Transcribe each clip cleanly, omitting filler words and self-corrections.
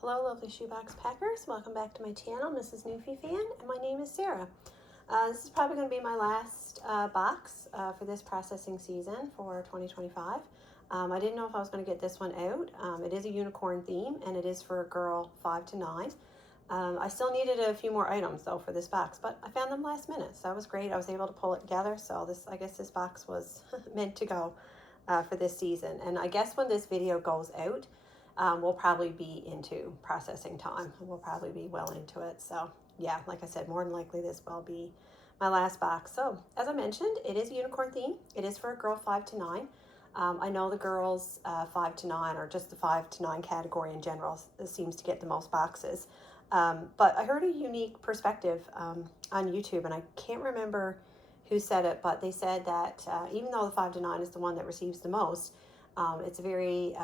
Hello lovely shoebox packers, welcome back to my channel, Mrs. Newfie Fan, and my name is Sarah. This is probably going to be my last box for this processing season for 2025. I didn't know if I was going to get this one out. It is a unicorn theme and it is for a girl 5 to 9. I still needed a few more items though for this box, but I found them last minute, so that was great. I was able to pull it together, so I guess this box was meant to go for this season. And I guess when this video goes out, we'll probably be into processing time. We'll probably be well into it. So yeah, like I said, more than likely this will be my last box. So as I mentioned, it is a unicorn theme. It is for a girl 5 to 9. I know the girls 5 to 9, or just the 5 to 9 category in general, seems to get the most boxes. But I heard a unique perspective on YouTube, and I can't remember who said it, but they said that even though the 5 to 9 is the one that receives the most, it's a very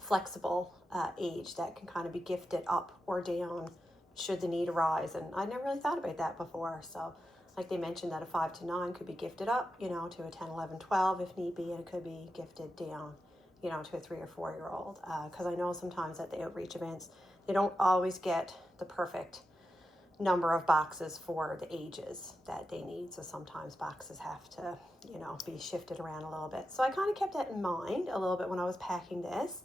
flexible age that can kind of be gifted up or down should the need arise. And I never really thought about that before. So like they mentioned that a 5 to 9 could be gifted up, you know, to a 10, 11, 12 if need be, and it could be gifted down, you know, to a 3 or 4 year old. Because I know sometimes at the outreach events, they don't always get the perfect number of boxes for the ages that they need. So sometimes boxes have to, you know, be shifted around a little bit. So I kind of kept that in mind a little bit when I was packing this.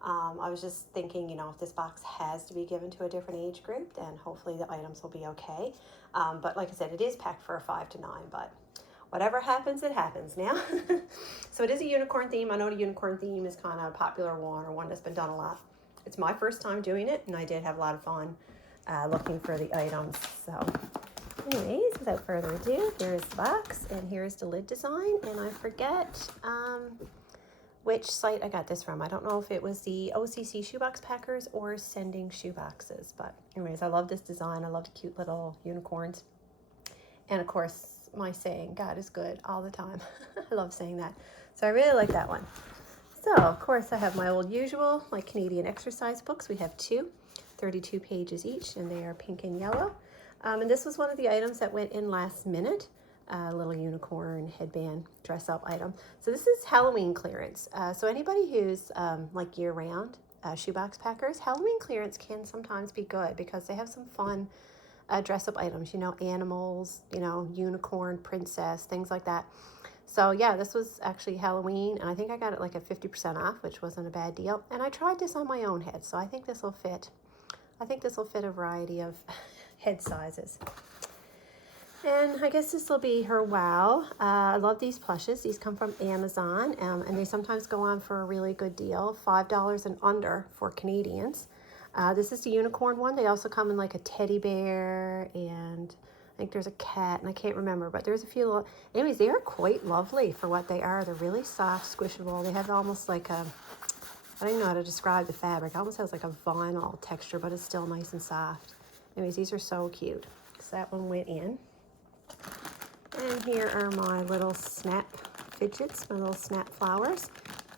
I was just thinking, you know, if this box has to be given to a different age group, then hopefully the items will be okay. But like I said, it is packed for a 5 to 9, but whatever happens, it happens now. So it is a unicorn theme. I know the unicorn theme is kind of a popular one, or one that's been done a lot. It's my first time doing it, and I did have a lot of fun looking for the items. So anyways, without further ado, here's the box, and here's the lid design. And I forget which site I got this from. I don't know if it was the OCC Shoebox Packers or Sending Shoeboxes, but anyways, I love this design. I love the cute little unicorns. And of course, my saying, God is good all the time. I love saying that. So I really like that one. So of course I have my old usual, my Canadian exercise books. We have 2, 32 pages each, and they are pink and yellow. And this was one of the items that went in last minute. Little unicorn headband dress up item. So this is Halloween clearance. So anybody who's like year round shoebox packers, Halloween clearance can sometimes be good because they have some fun dress up items, you know, animals, you know, unicorn, princess, things like that. So yeah, this was actually Halloween, and I think I got it like at 50% off, which wasn't a bad deal. And I tried this on my own head, so I think this will fit. I think this will fit a variety of head sizes. And I guess this will be her wow. I love these plushes. These come from Amazon, and they sometimes go on for a really good deal, $5 and under for Canadians. This is the unicorn one. They also come in like a teddy bear, and I think there's a cat, and I can't remember, but there's a few. Anyways, they are quite lovely for what they are. They're really soft, squishable. They have almost like a, I don't even know how to describe the fabric. It almost has like a vinyl texture, but it's still nice and soft. Anyways, these are so cute. So that one went in. And here are my little snap fidgets, my little snap flowers.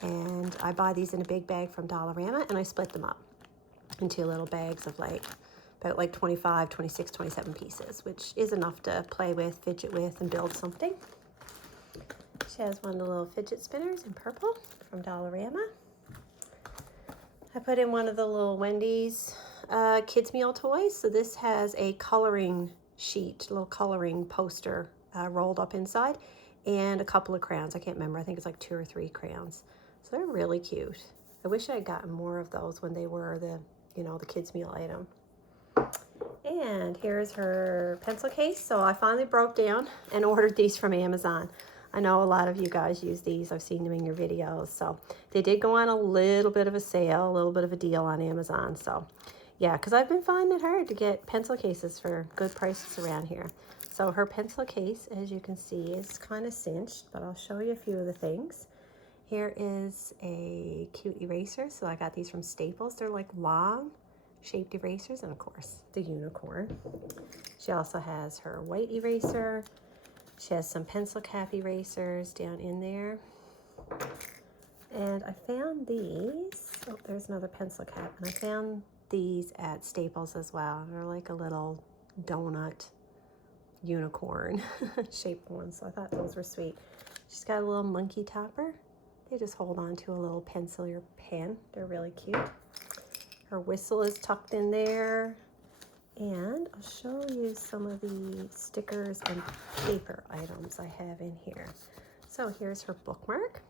And I buy these in a big bag from Dollarama, and I split them up into little bags of like about like 25, 26, 27 pieces, which is enough to play with, fidget with, and build something. She has one of the little fidget spinners in purple from Dollarama. I put in one of the little Wendy's kids meal toys. So this has a coloring sheet, little coloring poster rolled up inside, and a couple of crayons. I can't remember. I think it's like 2 or 3 crayons. So they're really cute. I wish I had gotten more of those when they were the, you know, the kids meal item. And here's her pencil case. So I finally broke down and ordered these from Amazon. I know a lot of you guys use these. I've seen them in your videos. So they did go on a little bit of a sale, a little bit of a deal on Amazon. So yeah, because I've been finding it hard to get pencil cases for good prices around here. So her pencil case, as you can see, is kind of cinched, but I'll show you a few of the things. Here is a cute eraser. So I got these from Staples. They're like long shaped erasers, and of course the unicorn. She also has her white eraser. She has some pencil cap erasers down in there. And I found these. Oh, there's another pencil cap. And I found these at Staples as well. They're like a little donut unicorn shaped ones. So I thought those were sweet. She's got a little monkey topper. They just hold on to a little pencil or pen. They're really cute. Her whistle is tucked in there. And I'll show you some of the stickers and paper items I have in here. So here's her bookmark.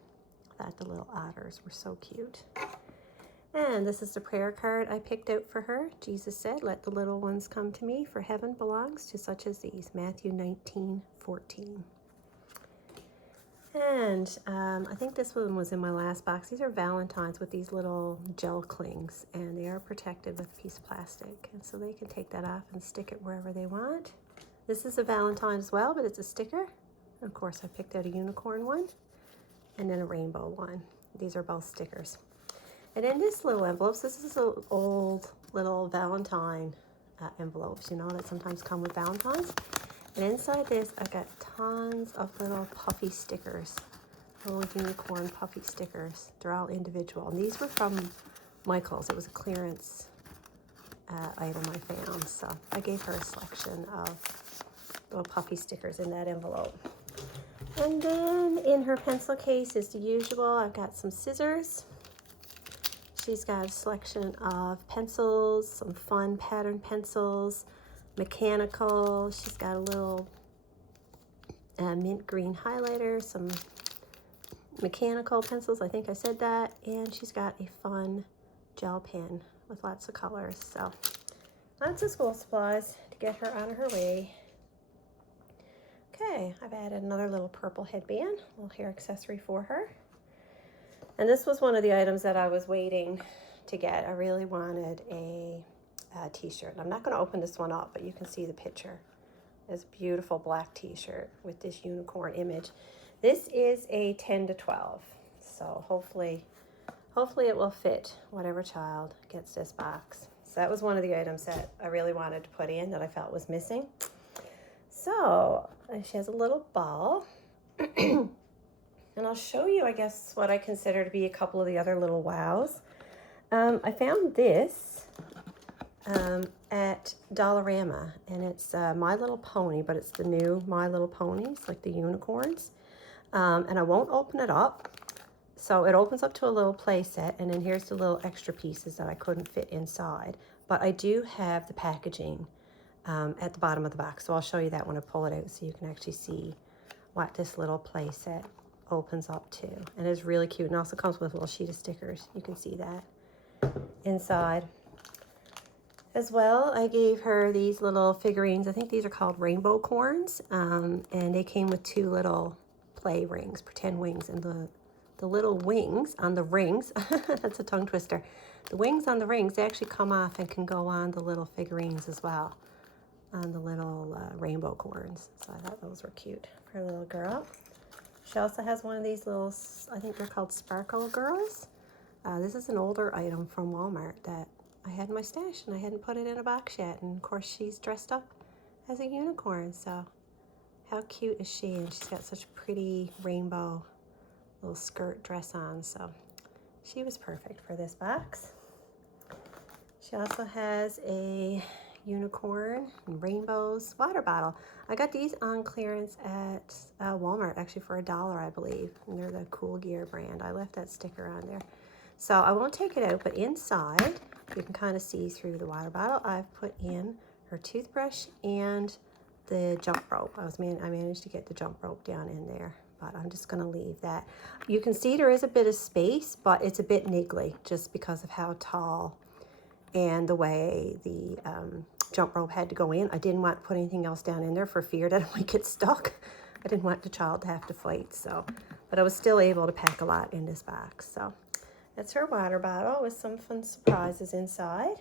I thought the little otters were so cute. And this is the prayer card I picked out for her. Jesus said, "Let the little ones come to me, for heaven belongs to such as these." Matthew 19:14. And I think this one was in my last box. These are Valentines with these little gel clings, and they are protected with a piece of plastic. And so they can take that off and stick it wherever they want. This is a Valentine as well, but it's a sticker. And of course, I picked out a unicorn one and then a rainbow one. These are both stickers. And in this little envelopes, this is an old little Valentine envelopes, you know, that sometimes come with Valentines. And inside this, I got tons of little puffy stickers, little unicorn puffy stickers. They're all individual. And these were from Michael's. It was a clearance item I found. So I gave her a selection of little puffy stickers in that envelope. And then in her pencil case is the usual. I've got some scissors. She's got a selection of pencils, some fun pattern pencils, mechanical. She's got a little mint green highlighter, some mechanical pencils, I think I said that, and she's got a fun gel pen with lots of colors. So lots of school supplies to get her on her way. Okay, I've added another little purple headband, a little hair accessory for her. And this was one of the items that I was waiting to get. I really wanted a t-shirt. I'm not going to open this one up, but you can see the picture. It's a beautiful black t-shirt with this unicorn image. This is a 10 to 12, so hopefully it will fit whatever child gets this box. So that was one of the items that I really wanted to put in that I felt was missing. So she has a little ball. And I'll show you, I guess, what I consider to be a couple of the other little wows. I found this at Dollarama, and it's My Little Pony, but it's the new My Little Ponies, like the unicorns. And I won't open it up. So it opens up to a little play set, and then here's the little extra pieces that I couldn't fit inside. But I do have the packaging at the bottom of the box, so I'll show you that when I pull it out so you can actually see what this little play set opens up to. And it's really cute, and also comes with a little sheet of stickers. You can see that inside. As well, I gave her these little figurines. I think these are called rainbow corns, and they came with two little play rings, pretend wings, and the little wings on the rings, that's a tongue twister. The wings on the rings, they actually come off and can go on the little figurines as well, on the little rainbow corns. So I thought those were cute for a little girl. She also has one of these little, I think they're called Sparkle Girls. This is an older item from Walmart that I had in my stash, and I hadn't put it in a box yet. And of course, she's dressed up as a unicorn, so how cute is she? And she's got such a pretty rainbow little skirt dress on, so she was perfect for this box. She also has a unicorn and rainbows water bottle. I got these on clearance at Walmart, actually for $1, I believe. And they're the Cool Gear brand. I left that sticker on there. So I won't take it out, but inside, you can kind of see through the water bottle. I've put in her toothbrush and the jump rope. I managed to get the jump rope down in there, but I'm just going to leave that. You can see there is a bit of space, but it's a bit niggly just because of how tall and the way the jump rope had to go in. I didn't want to put anything else down in there for fear that it might get stuck. I didn't want the child to have to fight, so, but I was still able to pack a lot in this box. So that's her water bottle with some fun surprises inside.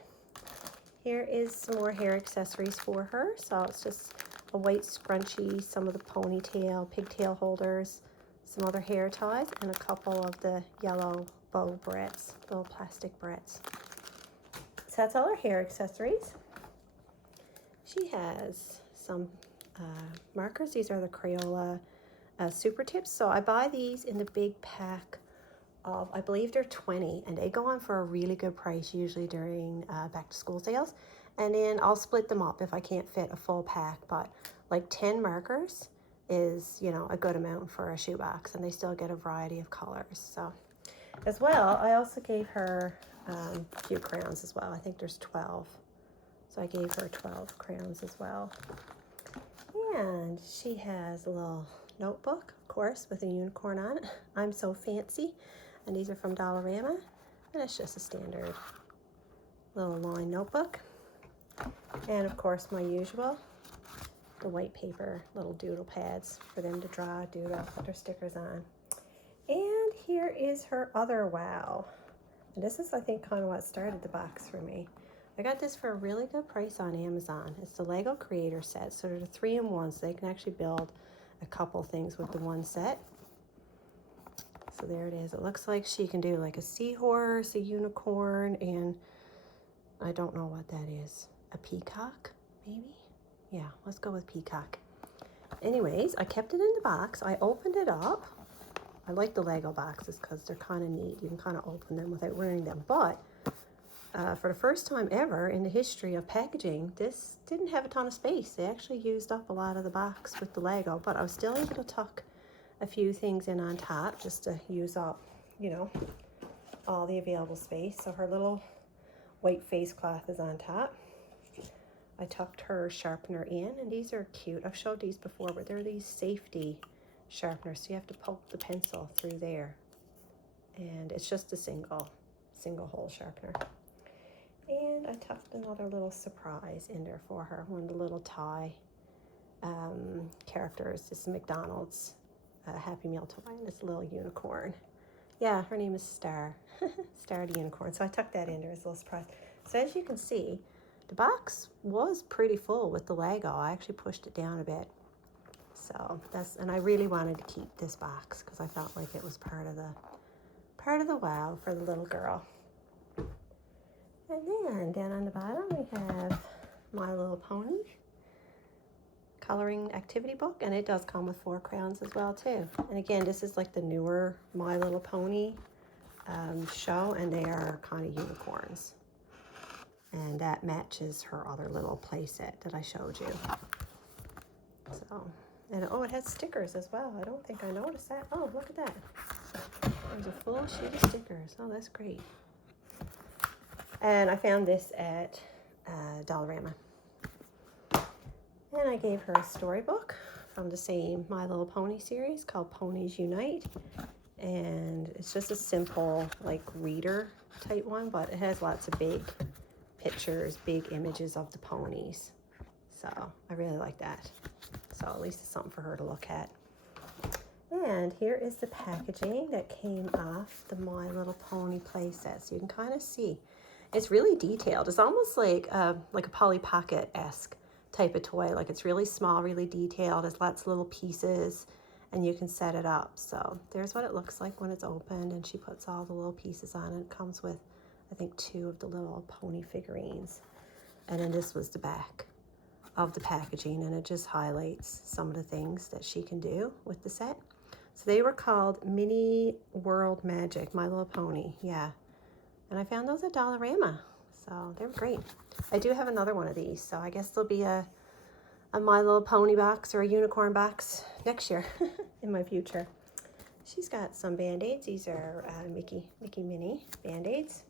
Here is some more hair accessories for her. So it's just a white scrunchie, some of the ponytail, pigtail holders, some other hair ties, and a couple of the yellow bow barrettes, little plastic barrettes. So that's all her hair accessories. She has some markers. These are the Crayola Super Tips. So I buy these in the big pack of, I believe they're 20, and they go on for a really good price usually during back to school sales. And then I'll split them up if I can't fit a full pack, but like 10 markers is, you know, a good amount for a shoebox, and they still get a variety of colors. So as well, I also gave her few crayons as well. I think there's 12. So I gave her 12 crayons as well. And she has a little notebook, of course, with a unicorn on it. I'm So Fancy. And these are from Dollarama. And it's just a standard little line notebook. And of course, my usual, the white paper little doodle pads for them to draw, doodle, put their stickers on. And here is her other wow. And this is, I think, kind of what started the box for me. I got this for a really good price on Amazon. It's the Lego Creator Set. So they're 3-in-1, so they can actually build a couple things with the one set. So there it is. It looks like she can do like a seahorse, a unicorn, and I don't know what that is. A peacock, maybe? Yeah, let's go with peacock. Anyways, I kept it in the box. I opened it up. I like the Lego boxes because they're kind of neat. You can kind of open them without wearing them. But for the first time ever in the history of packaging, this didn't have a ton of space. They actually used up a lot of the box with the Lego, but I was still able to tuck a few things in on top just to use up, you know, all the available space. So her little white face cloth is on top. I tucked her sharpener in, and these are cute. I've showed these before, but they're these safety sharpeners, so you have to poke the pencil through there. And it's just a single hole sharpener. And I tucked another little surprise in there for her, one of the little toy characters. This is McDonald's Happy Meal toy, and it's a little unicorn. Yeah, her name is Star. Star the unicorn. So I tucked that in there as a little surprise. So as you can see, the box was pretty full with the Lego. I actually pushed it down a bit. So and I really wanted to keep this box because I felt like it was part of the wow for the little girl. And then down on the bottom we have My Little Pony coloring activity book, and it does come with 4 crayons as well too. And again, this is like the newer My Little Pony show, and they are kind of unicorns. And that matches her other little play set that I showed you. So, and oh, it has stickers as well. I don't think I noticed that. Oh, look at that. There's a full sheet of stickers. Oh, that's great. And I found this at Dollarama. And I gave her a storybook from the same My Little Pony series called Ponies Unite. And it's just a simple, like, reader type one, but it has lots of big pictures, big images of the ponies. So I really like that. So at least it's something for her to look at. And here is the packaging that came off the My Little Pony play set. So you can kind of see. It's really detailed. It's almost like a Polly Pocket-esque type of toy. Like, it's really small, really detailed. There's lots of little pieces, and you can set it up. So there's what it looks like when it's opened, and she puts all the little pieces on it. It comes with, I think, 2 of the little pony figurines. And then this was the back of the packaging, and it just highlights some of the things that she can do with the set. So they were called Mini World Magic, My Little Pony. Yeah. And I found those at Dollarama. So they're great. I do have another one of these, so I guess there'll be a My Little Pony box or a unicorn box next year in my future. She's got some Band-Aids. These are Mickey Minnie Band-Aids.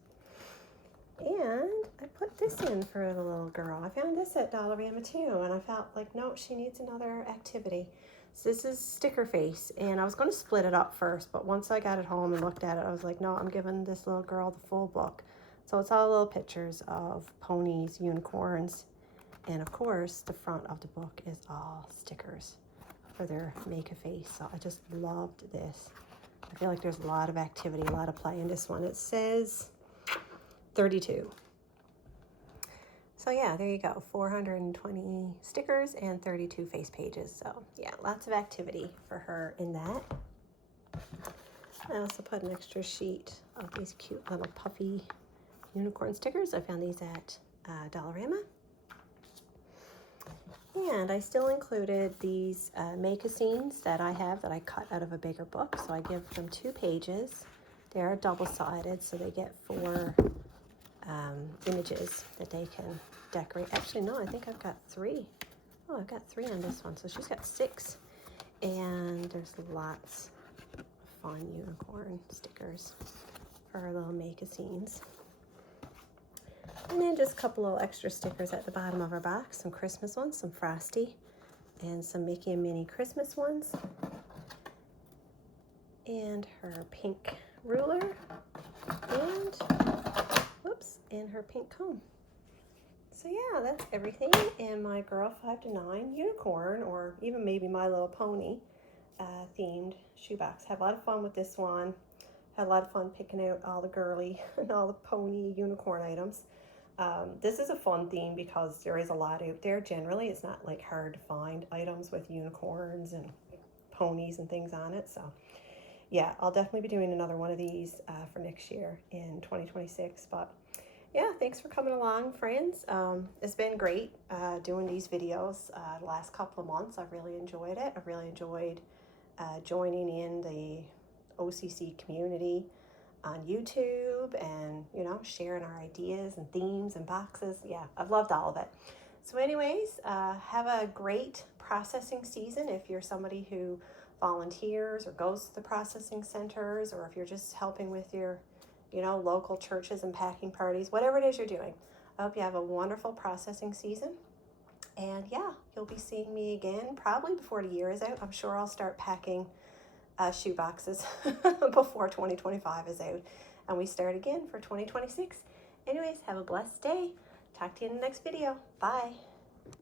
And I put this in for the little girl. I found this at Dollarama too, and I felt like, no, she needs another activity. So this is Sticker Face, and I was going to split it up first, but once I got it home and looked at it, I was like, no, I'm giving this little girl the full book. So it's all little pictures of ponies, unicorns, and of course, the front of the book is all stickers for their make-a-face. So I just loved this. I feel like there's a lot of activity, a lot of play in this one. It says 32. So yeah, there you go, 420 stickers and 32 face pages. So yeah, lots of activity for her in that. I also put an extra sheet of these cute little puffy unicorn stickers. I found these at Dollarama. And I still included these make-a-scenes that I have that I cut out of a bigger book. So I give them 2 pages. They're double-sided, so they get 4 images that they can decorate. Actually, no, I think I've got 3. Oh, I've got 3 on this one. So she's got 6. And there's lots of fun unicorn stickers for her little make-a-scenes. And then just a couple little extra stickers at the bottom of our box. Some Christmas ones, some Frosty, and some Mickey and Minnie Christmas ones. And her pink ruler, and whoops, and her pink comb. So yeah, that's everything in my Girl 5 to 9 unicorn, or even maybe My Little Pony themed shoebox. Had a lot of fun with this one. Had a lot of fun picking out all the girly and all the pony unicorn items. This is a fun theme because there is a lot out there. Generally, it's not like hard to find items with unicorns and ponies and things on it. So yeah, I'll definitely be doing another one of these for next year in 2026. But yeah, thanks for coming along, friends. It's been great doing these videos the last couple of months. I've really enjoyed it. I've really enjoyed joining in the OCC community on YouTube and, you know, sharing our ideas and themes and boxes. Yeah, I've loved all of it. So anyways, have a great processing season if you're somebody who volunteers or goes to the processing centers, or if you're just helping with your, you know, local churches and packing parties, whatever it is you're doing. I hope you have a wonderful processing season. And yeah, you'll be seeing me again probably before the year is out. I'm sure I'll start packing shoe boxes before 2025 is out, and we start again for 2026. Anyways, have a blessed day. Talk to you in the next video. Bye.